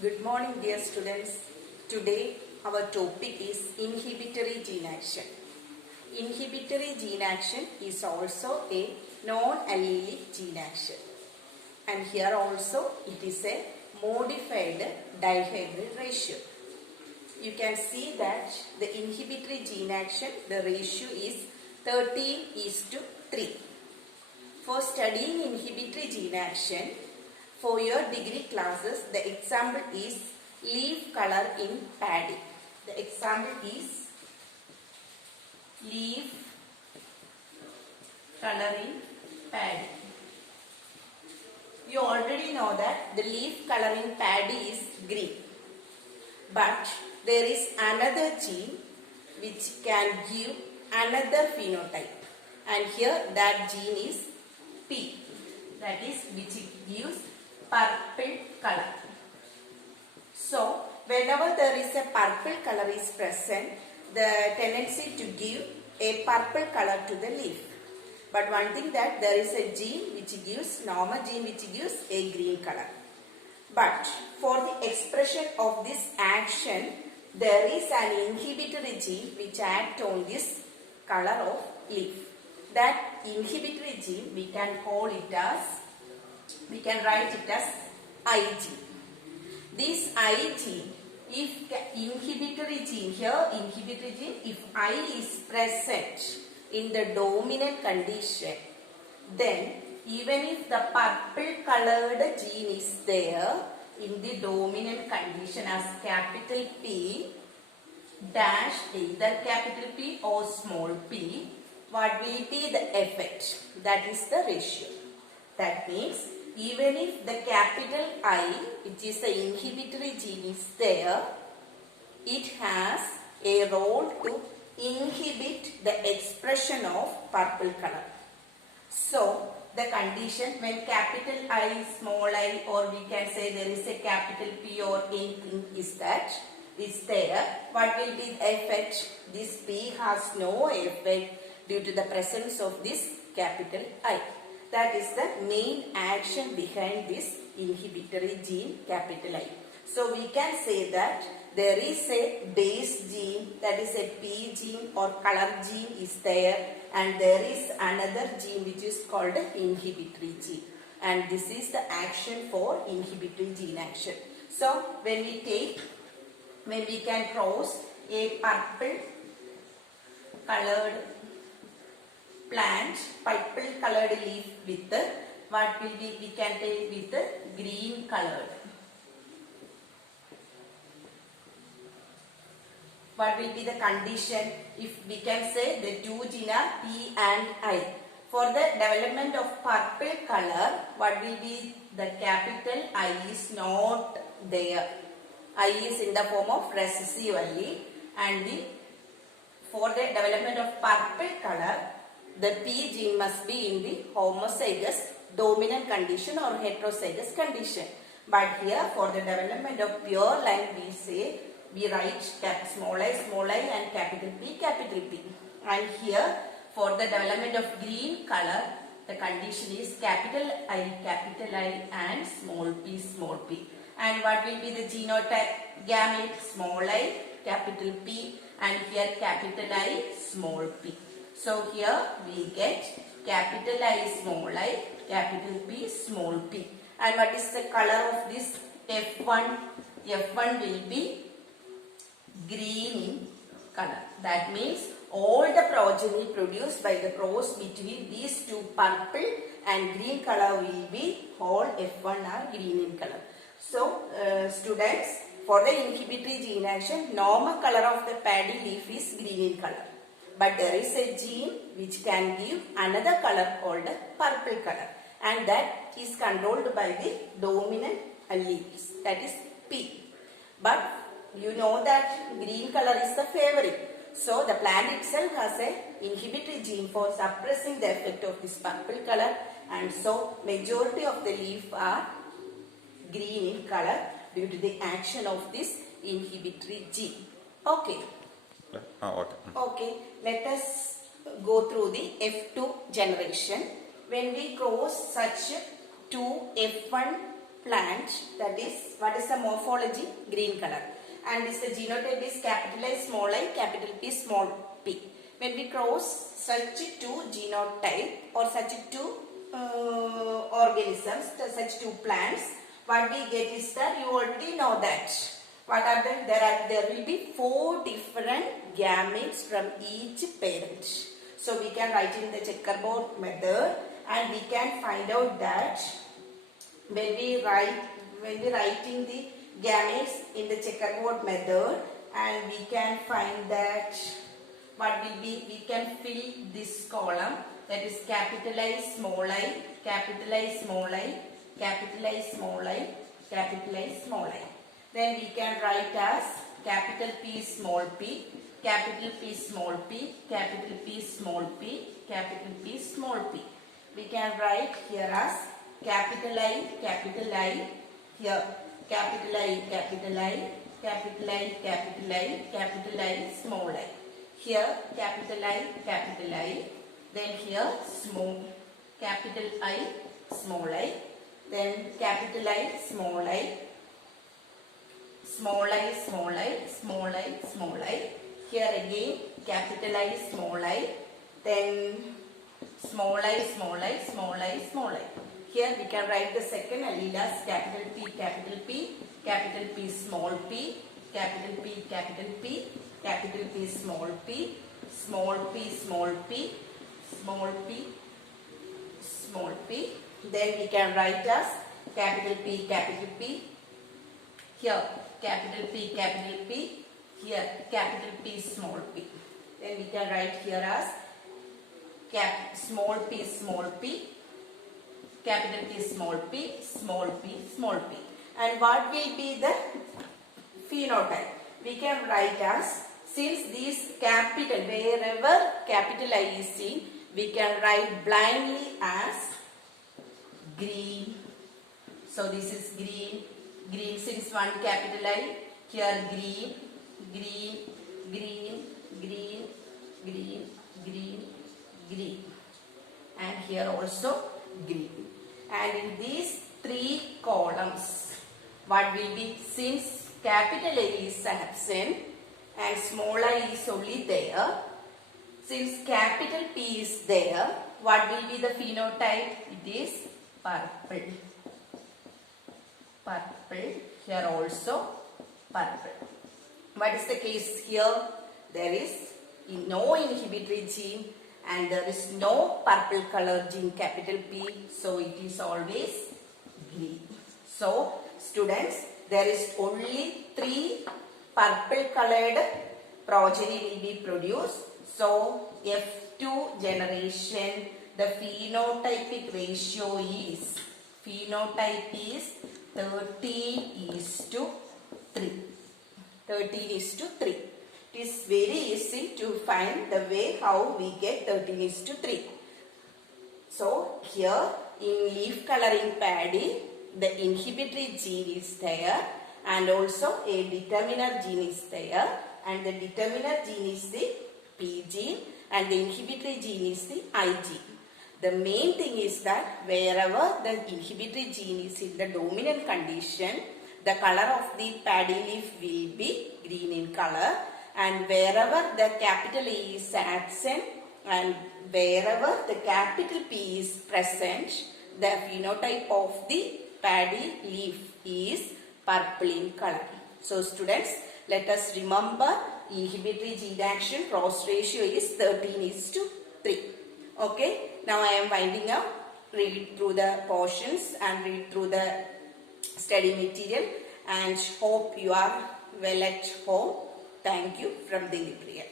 Good morning, dear students. Today our topic is inhibitory gene action. Inhibitory gene action is also a non-allelic gene action, and here also it is a modified dihedral ratio. You can see that the inhibitory gene action, the ratio is 13:3. For studying inhibitory gene action, for your degree classes, the example is leaf color in paddy. The example is leaf color in paddy. You already know that the leaf color in paddy is green. But there is another gene which can give another phenotype. And here that gene is P. That is which gives purple color. So whenever there is a purple color is present, the tendency to give a purple color to the leaf. But one thing that there is a gene which gives, normal gene which gives a green color. But for the expression of this action, there is an inhibitory gene which acts on this color of leaf. That inhibitory gene we can call it as, we can write it as Ig. This Ig, if inhibitory gene here, inhibitory gene, if I is present in the dominant condition, then even if the purple colored gene is there in the dominant condition as capital P dash, either capital P or small p, what will be the effect? That is the ratio. That means even if the capital I, which is the inhibitory gene, is there, it has a role to inhibit the expression of purple color. So the condition when capital I, small I, or we can say there is a capital P or anything is there, what will be the effect? This P has no effect due to the presence of this capital I. That is the main action behind this inhibitory gene capital I. So we can say that there is a base gene, that is a P gene or color gene is there, and there is another gene which is called inhibitory gene, and this is the action for inhibitory gene action. So when we can cross a purple colored plant, purple colored leaf with what will be, we can take with the green colored. What will be the condition if we can say the two genes are P and I? For the development of purple color, what will be the capital I is not there. I is in the form of recessive only, and for the development of purple color, the P gene must be in the homozygous dominant condition or heterozygous condition. But here for the development of pure line, we write small I and capital P. And here for the development of green color, the condition is capital I and small p. And what will be the genotype? Gamete, small I, capital P, and here capital I, small p. So here we get capital I, small I, capital P, small p. And what is the color of this F1? F1 will be green in color. That means all the progeny produced by the cross between these two purple and green color will be all F1 are green in color. So students, for the inhibitory gene action, normal color of the paddy leaf is green in color. But there is a gene which can give another color called purple color, and that is controlled by the dominant alleles, that is P. But you know that green color is the favorite. So the plant itself has a inhibitory gene for suppressing the effect of this purple color, and so majority of the leaf are green in color due to the action of this inhibitory gene. Okay. Okay. Let us go through the F2 generation. When we cross such two F1 plant, that is, what is the morphology? Green color. And this the genotype is capital I, small I, capital P, small p. When we cross such two genotype or such two organisms, such two plants, what we get is that you already know that. What are the, there will be 4 different gametes from each parent. So we can write in the checkerboard method, and we can find out that when we writing the gametes in the checkerboard method, and we can find that what will be, we can fill this column, that is capital I, small I, capital I, small I, capital I, small I, capital I, small I. Then we can write as capital P, small p, capital P, small p, capital P, small p, capital P, small p. We can write here as capital I, here capital I, capital I, capital I, capital I, capital I, small I. Here capital I, then here small, capital I, small I, then capital I, small I, small I, small I, small I, small I. Here again capital I, small I, then small I, small I, small I, small I. Here we can write the second allele as capital P, capital P, capital P, small p, capital P, capital P, capital P, small p, small p, small p, small p, small p. Then we can write as capital P, here capital P, here capital P, small p. Then we can write here as small p, capital P, small p, small p, small p. And what will be the phenotype? We can write as, since these capital, wherever capital I is seen, we can write blindly as green. So this is green, green, since one capital I, here green, green, green, green, green, green, green, and here also green. And in these 3 columns, what will be, since capital A is absent and small I is only there, since capital P is there, what will be the phenotype? It is purple. Purple, here also purple. What is the case here? There is no inhibitory gene and there is no purple color gene, capital P, so it is always green. So students, there is only 3 purple colored progeny will be produced. So F2 generation, the phenotypic ratio is, phenotype is 13:3. 13:3. It is very easy to find the way how we get 13:3. So here in leaf coloring paddy, the inhibitory gene is there and also a determiner gene is there, and the determiner gene is the P gene and the inhibitory gene is the I gene. The main thing is that wherever the inhibitory gene is in the dominant condition, the color of the paddy leaf will be green in color, and wherever the capital E is absent and wherever the capital P is present, the phenotype of the paddy leaf is purple in color. So students, let us remember inhibitory gene action cross ratio is 13:3. Okay, now I am winding up. Read through the portions and read through the study material and hope you are well at home. Thank you from the Inhibitory.